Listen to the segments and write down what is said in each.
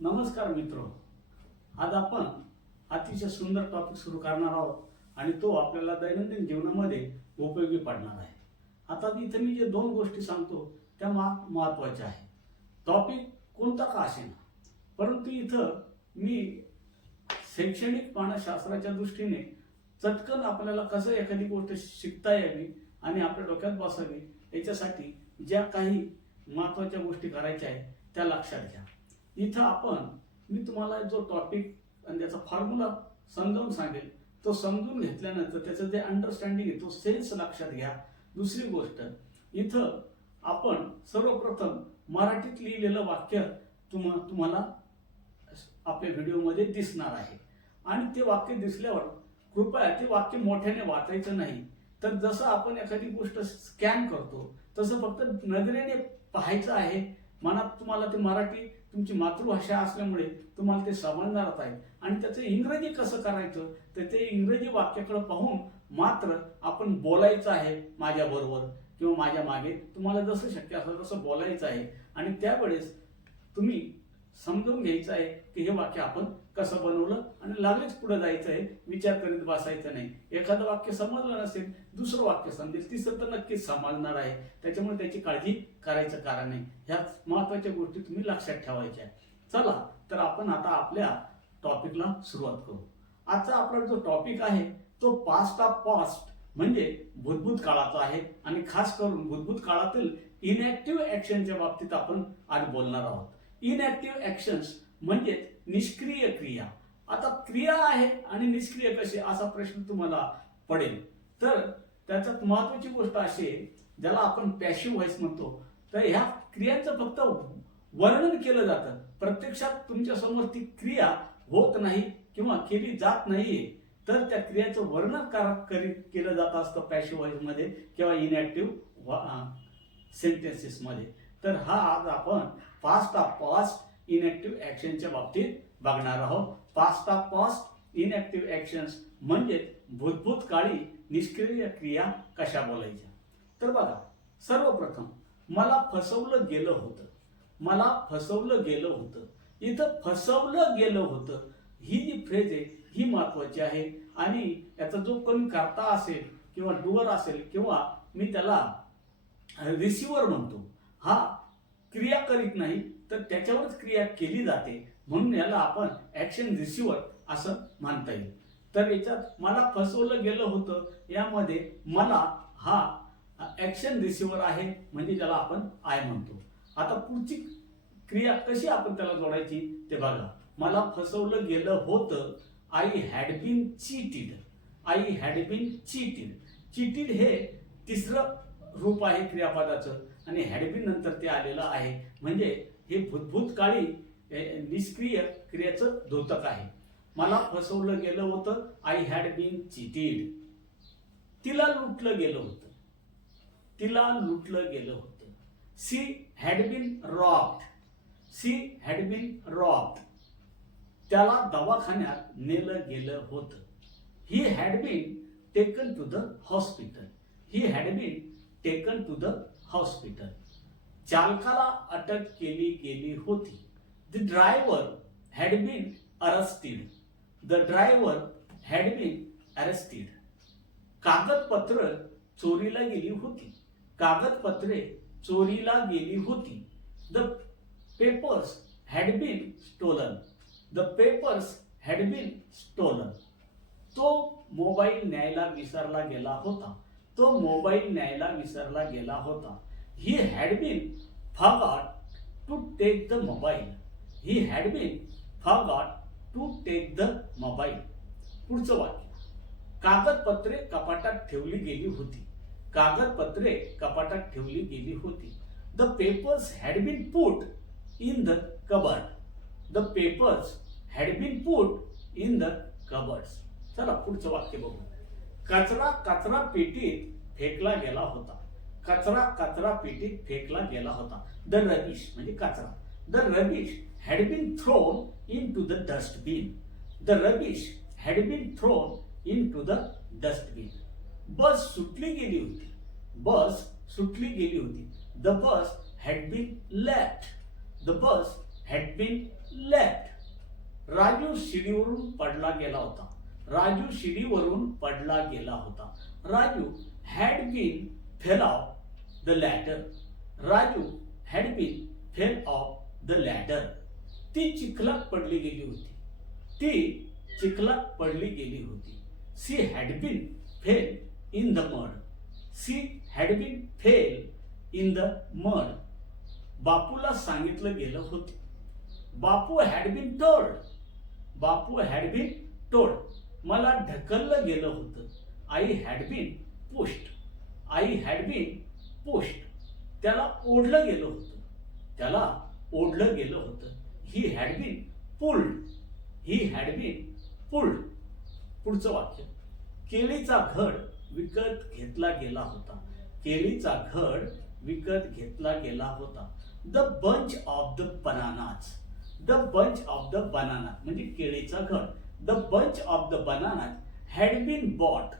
नमस्कार मित्र. आज आपण अतिशय सुंदर टॉपिक सुरू करणार आहोत आणि तो आपल्याला दैनंदिन जीवनामध्ये उपयोगी पडणार आहे. आता इथे मी जे दोन गोष्टी सांगतो त्या महत्त्वाच्या आहेत. टॉपिक कोणता का असेना, परंतु इथं मी शैक्षणिक मानसशास्त्राच्या दृष्टीने चटकन आपल्याला कसं एखादी गोष्ट शिकता यावी आणि आपल्या डोक्यात बसावी याच्यासाठी ज्या काही महत्त्वाच्या गोष्टी करायच्या आहेत त्या लक्षात घ्या. इथं मी तुम्हाला जो टॉपिक आणि त्याचा फॉर्म्युला समजावून सांगेल तो समजून घेतल्यानंतर त्याचं जे अंडरस्टँडिंग आहे तो सेन्स लक्षात घ्या. दुसरी गोष्ट, इथं आपण सर्वप्रथम मराठीत लिहिलेलं वाक्य तुम्हाला आपल्या व्हिडिओमध्ये दिसणार आहे आणि ते वाक्य दिसल्यावर कृपया ते वाक्य मोठ्याने वाचायचं नाही. तर जसं आपण एखादी गोष्ट स्कॅन करतो तसं फक्त नजरेने पाहायचं आहे. मनात तुम्हाला ते मराठी तुमची मातृभाषा असल्यामुळे तुम्हाला ते समजणार आहे आणि त्याचं इंग्रजी कसं करायचं तर ते इंग्रजी वाक्याकडे पाहून मात्र आपण बोलायचं आहे माझ्याबरोबर किंवा माझ्या मागे. तुम्हाला जसं शक्य असेल तसं बोलायचं आहे आणि त्यावेळेस तुम्ही समजून घ्यायचं आहे की हे वाक्य आपण कसं बनवलं आणि लागलीच पुढे जायचं आहे. विचार करीत बसायचं नाही. एखादं वाक्य समजलं नसेल दुसरं वाक्य समजेल, तिसरं तर नक्कीच समजणार आहे. त्याच्यामुळे त्याची काळजी करायचं कारण नाही. ह्या महत्त्वाच्या गोष्टी तुम्ही लक्षात ठेवायच्या. चला तर आपण आता आपल्या टॉपिकला सुरुवात करू. आजचा आपला जो टॉपिक आहे तो पास्ट ऑफ पास्ट म्हणजे भूतभूत काळाचा आहे आणि खास करून भूतभूत काळातील इनॅक्टिव्ह ऍक्शनच्या बाबतीत आपण आज बोलणार आहोत. इनॅक्टिव्ह ऍक्शन्स म्हणजे निष्क्रिय क्रिया. आता क्रिया आहे आणि निष्क्रिय कसे असा प्रश्न तुम्हाला पडेल. तर त्याच्यात महत्वाची गोष्ट अशी आहे ज्याला आपण पॅसिव्ह व्हॉइस म्हणतो. तर ह्या क्रियांचं फक्त वर्णन केलं जातं. प्रत्यक्षात तुमच्या समोर ती क्रिया होत नाही किंवा केली जात नाहीये. तर त्या क्रियाचं वर्णन केलं जात असतं पॅसिव्ह व्हॉइस मध्ये किंवा इनॅक्टिव्ह सेंटेन्सेस मध्ये. तर हा आज आपण पास्ट ऑफ पास्ट इनॅक्टिव्ह ऍक्शनच्या बाबतीत बघणार आहोत. Past of past inactive actions म्हणजे भूतभूत काळी निष्क्रिय क्रिया कशा बोलायच्या. तर बघा, सर्वप्रथम मला फसवलं गेलं होतं. मला फसवलं गेलं होतं. इथं फसवलं गेलं होतं ही जी फ्रेज आहे ही महत्वाची आहे आणि याचा जो कोणी करता असेल किंवा डुअर असेल किंवा मी त्याला रिसिव्हर म्हणतो, हा क्रिया करीत नाही तर त्याच्यावरच क्रिया केली जाते म्हणून याला आपण ऍक्शन रिसिव्हर असं म्हणता येईल. तर याच्यात मला फसवलं गेलं होतं यामध्ये मला हा ऍक्शन रिसिव्हर आहे म्हणजे ज्याला आपण आय म्हणतो. आता पुढची क्रिया कशी आपण त्याला जोडायची ते बघा. मला फसवलं गेलं होतं. I had been cheated. I had been cheated. Cheated हे तिसरं रूप आहे क्रियापदाचं आणि हॅड बीन नंतर ते आलेलं आहे म्हणजे हे भूतभूत काळी निष्क्रिय क्रियेचं द्योतक आहे. मला फसवलं गेलं होतं. I had been cheated. तिला लुटलं गेलं होतं. तिला लुटलं गेलं होतं. She had been robbed. She had been robbed. त्याला दवाखान्यात नेलं गेलं होतं. He had been taken to the hospital. He had been taken to the hospital. चालकाला अटक केली गेली होती. The driver had been arrested. The driver had been arrested. कागदपत्र चोरीला गेली होती. कागदपत्रे चोरीला गेली होती. The papers had been stolen. The papers had been stolen. तो मोबाईल न्यायला विसरला गेला होता. तो मोबाईल न्यायला विसरला गेला होता. He had been forgot to take the mobile. He had been forgot to take the mobile. पुढचं वाक्य, कागदपत्रे कपाटात ठेवली गेली होती. कागदपत्रे कपाटात ठेवली गेली होती. The papers had been put in the cupboard. The papers had been put in the cupboards. चला पुढचं वाक्य बघू. कचरा कचरा पेटीत फेकला गेला होता. कचरा कचरा पेटीत फेकला गेला होता. द रबिश म्हणजे कचरा. The rubbish had been thrown into the dustbin. The rubbish had been thrown into the dustbin. Bus सुटली गेली होती. बस सुटली गेली होती. The bus had been left. The bus had been left. Raju शिडीवरून पडला गेला होता. राजू शिडीवरून पडला गेला होता. Raju had been fell off the ladder. Raju had been fell off the ladder. ती चिखलात पडली गेली होती. ती चिखलात पडली गेली होती. She had been fell in the mud. She had been fell in the mud. बापूला सांगितलं गेलं होतं. बापू had been told. Bapu had been told. मला ढकललं गेलं होतं. I had been pushed. I had been pushed. त्याला ओढलं गेलं होतं. त्याला ओढलं गेलं होतं. He had been pulled. He had been pulled. पुढचं वाक्य. केळीचा घड विकत घेतला गेला होता. केळीचा घड विकत घेतला गेला होता. The bunch of the bananas. The bunch of the banana म्हणजे केळीचा घड. The bunch of the bananas had been bought.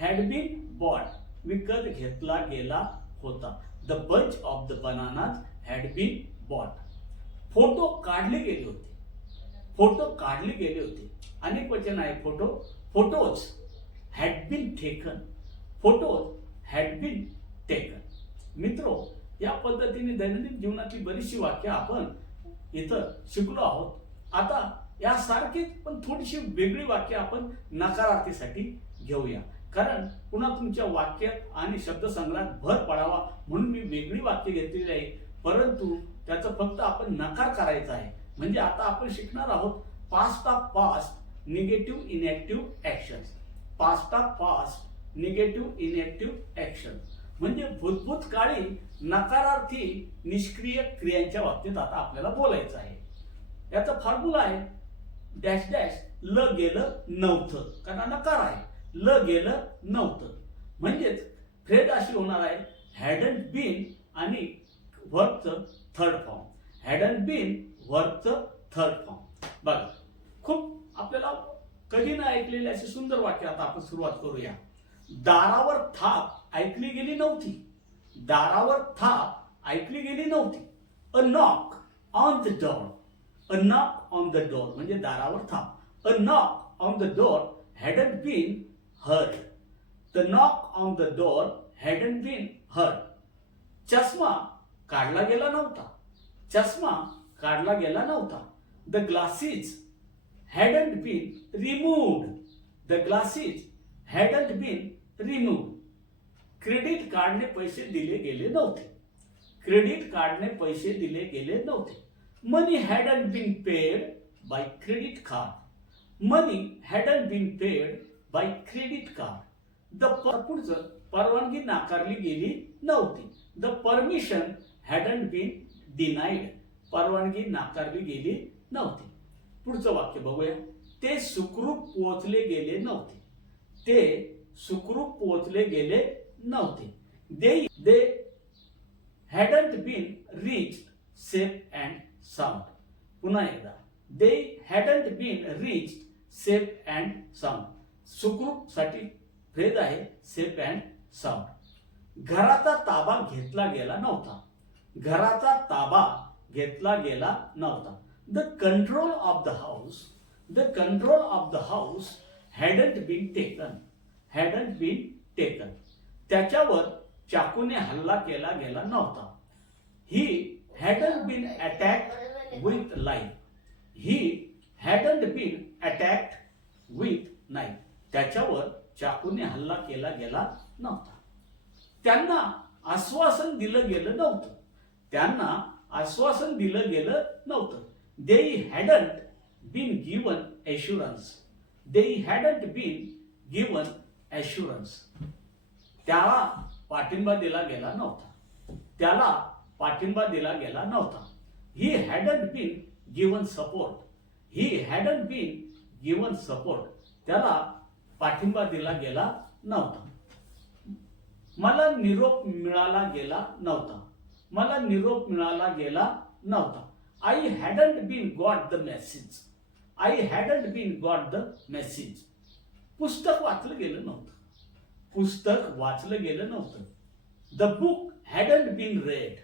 Had been bought विकत घेतला गेला होता. The bunch of the bananas had been bought. Photo काढले गेले होते. फोटो काढले गेले होते. अनेक वचन आहे photo. Photos had been taken. Photos had been taken. मित्रो, या पद्धतीने दैनंदिन जीवनातली बरीचशी वाक्य आपण इथं शिकलो आहोत. आता यासारखीच पण थोडीशी वेगळी वाक्य आपण नकारार्थीसाठी घेऊया. कारण पुन्हा तुमच्या वाक्यात आणि शब्दसंग्रहात भर पडावा म्हणून मी वेगळी वाक्य घेतलेली आहे. परंतु त्याचं फक्त आपण नकार करायचा आहे. म्हणजे आता आपण शिकणार आहोत past of past negative inactive action. Past of past negative inactive action म्हणजे भूतभूत काळी नकारार्थी निष्क्रिय क्रियांच्या बाबतीत आता आपल्याला बोलायचं आहे. याचा फॉर्म्युला आहे डॅश डॅश ल गेलं नव्हतं. कारण नकार आहे. ल गेलं नव्हतं म्हणजेच फ्रेज अशी होणार आहे हॅडंट बीन आणि वर्बचं थर्ड फॉर्म. हॅडंट बीन वर्बचं थर्ड फॉर्म. बघा, खूप आपल्याला कधी ना ऐकलेली अशी सुंदर वाक्य आता आपण सुरुवात करूया. दारावर थाप ऐकली गेली नव्हती. दारावर थाप ऐकली गेली नव्हती. A knock on the door. A knock on the door म्हणजे दारावर थाप. A knock on the door hadn't been heard. The knock on the door hadn't been heard. चष्मा काढला गेला नव्हता. चष्मा काढला गेला नव्हता. The glasses hadn't been removed. The glasses hadn't been removed. Credit कार्डने पैसे दिले गेले नव्हते. क्रेडिट कार्डने पैसे दिले गेले नव्हते. Money hadn't been paid by credit card. Money hadn't been paid by credit card. The पुढचं परवानगी नाकारली गेली नव्हती. The permission hadn't been denied. परवानगी नाकारली गेली नव्हती. पुढचं वाक्य बघूया. ते सुखरूप पोहोचले गेले नव्हते. ते सुखरूप पोहोचले गेले नव्हते. They hadn't been reached safe and sound. पुन्हा एकदा. They hadn't been reached safe and sound. सुखरूप साठी फ्रेज आहे सेफ अँड साऊंड. घराचा ताबा घेतला गेला नव्हता. घराचा ताबा घेतला गेला नव्हता. The control of the house. The control of the house hadn't been taken. Hadn't been taken. त्याच्यावर चाकूने हल्ला केला गेला नव्हता. He hadn't been attacked with knife. He hadn't been attacked with knife. त्याच्यावर चाकूने हल्ला केला गेला नव्हता. त्यांना आश्वासन दिलं गेलं नव्हतं. त्यांना आश्वासन दिलं गेलं नव्हतं. दे hadn't been given assurance. They hadn't been given assurance. त्याला पाठिंबा दिला गेला नव्हता. त्याला पाठिंबा दिला गेला नव्हता. He hadn't been given support. He hadn't been given support. त्याला पाठिंबा दिला गेला नव्हता. मला निरोप मिळाला गेला नव्हता. मला निरोप मिळाला गेला नव्हता. I hadn't been got the message. I hadn't been got the message. पुस्तक वाचलं गेलं नव्हतं. पुस्तक वाचलं गेलं नव्हतं. The book hadn't been read.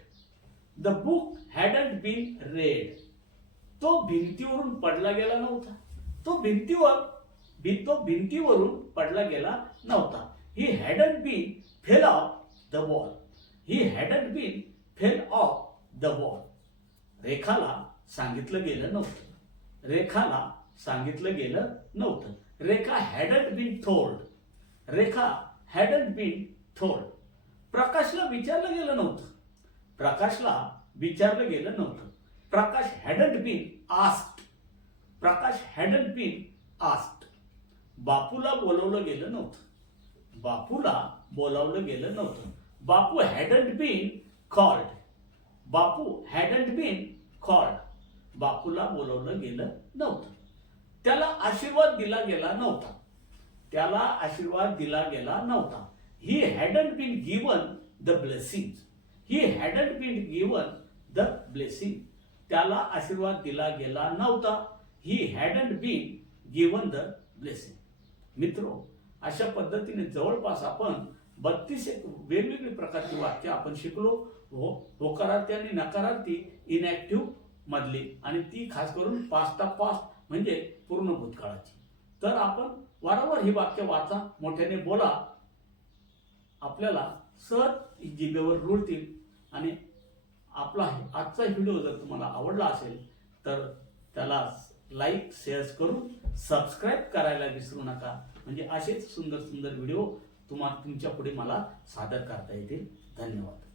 The book hadn't been read. तो भिंतीवरून पडला गेला नव्हता. तो भिंतीवरून पडला गेला नव्हता. He hadn't been fell off the wall. He hadn't been fell off the wall. रेखाला सांगितलं गेलं नव्हतं. रेखाला सांगितलं गेलं नव्हतं. Rekha hadn't been told. Rekha hadn't been told. प्रकाशला विचारलं गेलं नव्हतं. प्रकाशला विचारलं गेलं नव्हतं. Prakash hadn't been asked. Prakash hadn't been asked. बापूला बोलवलं गेलं नव्हतं. बापूला बोलावलं गेलं नव्हतं. Bapu hadn't been called. Bapu hadn't been called. बापूला बोलवलं गेलं नव्हतं. त्याला आशीर्वाद दिला गेला नव्हता. त्याला आशीर्वाद दिला गेला नव्हता. He hadn't been given the blessing. He hadn't been given the blessing. त्याला आशीर्वाद दिला गेला नव्हता. He hadn't been given the blessing. मित्रो, अशा पद्धतीने जवळपास आपण 32 एक वेगवेगळी प्रकारची वाक्य आपण शिकलो. होकारार्थी आणि नकारार्थी इनॅक्टिव्ह मधली, आणि ती खास करून पास्ट ऑफ पास्ट म्हणजे पूर्ण भूतकाळाची. तर आपण वारंवार ही वाक्य वाचा, मोठ्याने बोला. आपल्याला सहज जिभेवर रुळतील. आणि आपला आजचा व्हिडिओ जर तुम्हाला आवडला असेल तर त्याला लाईक शेअर करून सबस्क्राईब करायला विसरू नका. म्हणजे असेच सुंदर सुंदर व्हिडिओ तुमच्या पुढे मला सादर करता येतील. धन्यवाद.